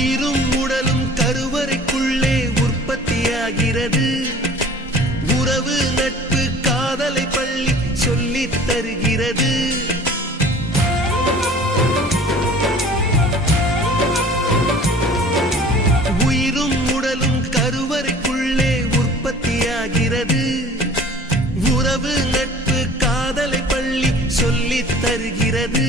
உயிரும் உடலும் கருவறைக்குள்ளே உற்பத்தியாகிறது. உறவு நட்பு காதலை பள்ளி சொல்லித் தருகிறது. உயிரும் உடலும் கருவறைக்குள்ளே உற்பத்தியாகிறது. உறவு நட்பு காதலை பள்ளி சொல்லித் தருகிறது.